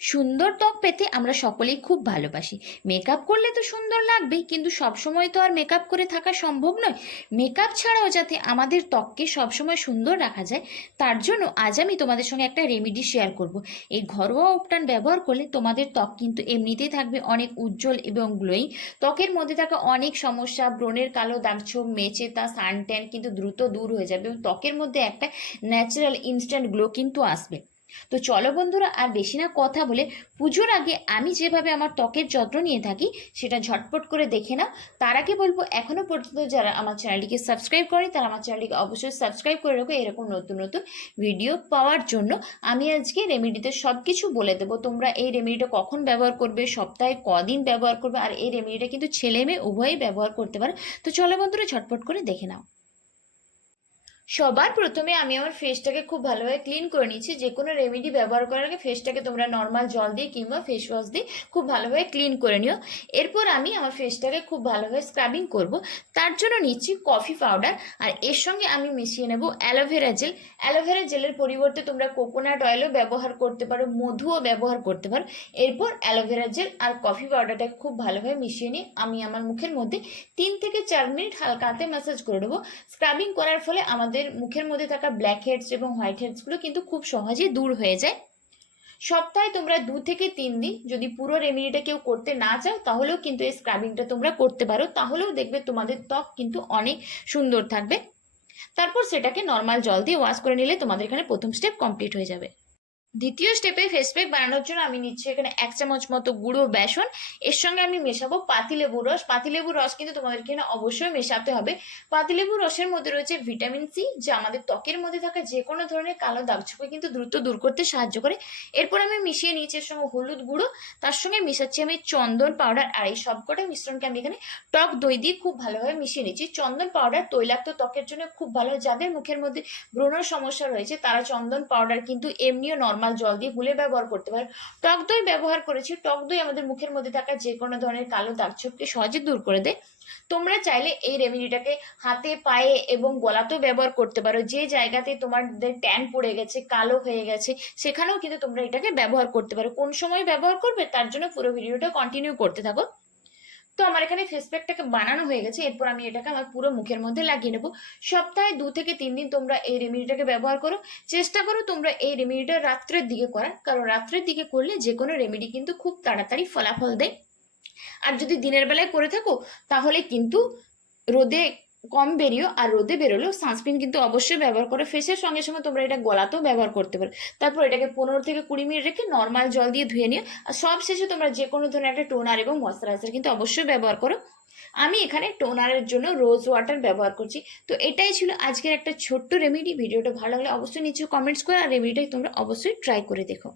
সুন্দর ত্বক পেতে আমরা সকলেই খুব ভালোবাসি। মেকআপ করলে তো সুন্দর লাগবেই, কিন্তু সবসময় তো আর মেকআপ করে থাকা সম্ভব নয়। মেকআপ ছাড়াও যাতে আমাদের ত্বককে সবসময় সুন্দর রাখা যায়, তার জন্য আজ আমি তোমাদের সঙ্গে একটা রেমেডি শেয়ার করব। এই ঘরোয়া উপাদান ব্যবহার করলে তোমাদের ত্বক কিন্তু এমনিতেই থাকবে অনেক উজ্জ্বল এবং গ্লোয়িং। ত্বকের মধ্যে থাকা অনেক সমস্যা, ব্রণের কালো দাগছোপ, মেচেতা, সানট্যান কিন্তু দ্রুত দূর হয়ে যাবে এবং ত্বকের মধ্যে একটা ন্যাচারাল ইনস্ট্যান্ট গ্লো কিন্তু আসবে। তো চলো বন্ধুরা, আর বেশি না কথা বলে পুজোর আগে আমি যেভাবে আমার ত্বকের যত্ন নিয়ে থাকি সেটা ঝটপট করে দেখে নাও। তার আগে বলবো, এখনো পর্যন্ত যারা আমার চ্যানেলটিকে সাবস্ক্রাইব করে তারা আমার চ্যানেলটিকে অবশ্যই সাবস্ক্রাইব করে রাখো এরকম নতুন নতুন ভিডিও পাওয়ার জন্য। আমি আজকে রেমেডিতে সব কিছু বলে দেবো। তোমরা এই রেমেডিটা কখন ব্যবহার করবে, সপ্তাহে কদিন ব্যবহার করবে, আর এই রেমেডিটা কিন্তু ছেলে মেয়ে উভয়ই ব্যবহার করতে পারে। তো চলো বন্ধুরা, ঝটপট করে দেখে নাও। সবার প্রথমে আমি আমার ফেসটাকে খুব ভালোভাবে ক্লিন করে নিচ্ছি। যে কোনো রেমেডি ব্যবহার করার আগে ফেসটাকে তোমরা নর্মাল জল দিয়ে কিংবা ফেস ওয়াশ দিয়ে খুব ভালোভাবে ক্লিন করে নিও। এরপর আমি আমার ফেসটাকে খুব ভালোভাবে স্ক্রাবিং করব। তার জন্য নিচ্ছি কফি পাউডার, আর এর সঙ্গে আমি মিশিয়ে নেব অ্যালোভেরা জেল। অ্যালোভেরা জেলের পরিবর্তে তোমরা কোকোনাট অয়েলও ব্যবহার করতে পারো, মধুও ব্যবহার করতে পারো। এরপর অ্যালোভেরা জেল আর কফি পাউডারটাকে খুব ভালোভাবে মিশিয়ে নিয়ে আমি আমার মুখের মধ্যে 3 থেকে 4 মিনিট হালকা হাতে ম্যাসাজ করে দেবো। স্ক্রাবিং করার ফলে আমাদের মুখের মধ্যে থাকা ব্ল্যাক হেডস এবং হোয়াইট হেডসগুলো কিন্তু খুব সহজেই দূর হয়ে যায়। সপ্তাহে তোমরা 2 থেকে 3 দিন, যদি পুরো রেমেডিটা কেউ করতে না চাও তাহলেও কিন্তু এই স্ক্রাবিংটা তোমরা করতে পারো, তাহলেও দেখবে তোমাদের ত্বক কিন্তু অনেক সুন্দর থাকবে। তারপর সেটাকে নর্মাল জল দিয়ে ওয়াশ করে নিলে তোমাদের এখানে প্রথম স্টেপ কমপ্লিট হয়ে যাবে। দ্বিতীয় স্টেপে ফেস প্যাক বানানোর জন্য আমি নিচ্ছি এখানে 1 চামচ মতো গুঁড়ো বেসন। এর সঙ্গে আমি মেশাবো পাতিলেবুর রস। পাতিলেবুর রস কিন্তু তোমাদেরকে এখানে অবশ্যই মেশাতে হবে। পাতিলেবুর রসের মধ্যে রয়েছে ভিটামিন সি, যা আমাদের ত্বকের মধ্যে থাকা যে কোনো ধরনের কালো দাগছোপকে কিন্তু দ্রুত দূর করতে সাহায্য করে। এরপর আমি মিশিয়ে নিয়েছি এর সঙ্গে হলুদ গুঁড়ো, তার সঙ্গে মিশাচ্ছি আমি চন্দন পাউডার, আর এই সবকটা মিশ্রণকে আমি এখানে টক দই দিয়ে খুব ভালোভাবে মিশিয়ে নিচ্ছি। চন্দন পাউডার তৈলাক্ত ত্বকের জন্য খুব ভালো। যাদের মুখের মধ্যে ব্রণর সমস্যা রয়েছে তারা চন্দন পাউডার কিন্তু এমনিও নর্মাল জল দিয়ে গুলে ব্যবহার করতে পারে। টক দই ব্যবহার করেছি। টক দই আমাদের মুখের মধ্যে থাকা যে কোনো ধরনের কালো দাগছোপকে সহজে দূর করে দেয়। তোমরা চাইলে এই রেমেডিটাকে হাতে, পায়ে এবং গলাতেও ব্যবহার করতে পারো। যে জায়গাতে তোমাদের ট্যান পড়ে গেছে, কালো হয়ে গেছে, সেখানেও কিন্তু তোমরা এটাকে ব্যবহার করতে পারো। কোন সময় ব্যবহার করবে তার জন্য পুরো ভিডিওটা কন্টিনিউ করতে থাকো। তো আমার এখানে ফেস প্যাকটাকে বানানো হয়ে গেছে। এরপর আমি এটাকে আমার পুরো মুখের মধ্যে লাগিয়ে নেবো। সপ্তাহে 2 থেকে 3 দিন তোমরা এই রেমেডিটাকে ব্যবহার করো। চেষ্টা করো তোমরা এই রেমেডিটা রাত্রের দিকে করার, কারণ রাত্রের দিকে করলে যে কোনো রেমেডি কিন্তু খুব তাড়াতাড়ি ফলাফল দেয়। আর যদি দিনের বেলায় করে থাকো তাহলে কিন্তু রোদে কম বেরিও, আর রোদে বেরোলেও সানস্ক্রিন কিন্তু অবশ্যই ব্যবহার করো। ফেসের সঙ্গে সঙ্গে তোমরা এটা গলাতেও ব্যবহার করতে পারো। তারপর এটাকে 15 থেকে 20 মিনিট রেখে নর্মাল জল দিয়ে ধুয়ে নিও। আর সব শেষে তোমরা যে কোনো ধরনের একটা টোনার এবং ময়শ্চারাইজার কিন্তু অবশ্যই ব্যবহার করো। আমি এখানে টোনারের জন্য রোজ ওয়াটার ব্যবহার করছি। তো এটাই ছিল আজকের একটা ছোট্ট রেমেডি। ভিডিওটা ভালো লাগলে অবশ্যই নিচে কমেন্টস করো, আর রেমেডিটাই তোমরা অবশ্যই ট্রাই করে দেখো।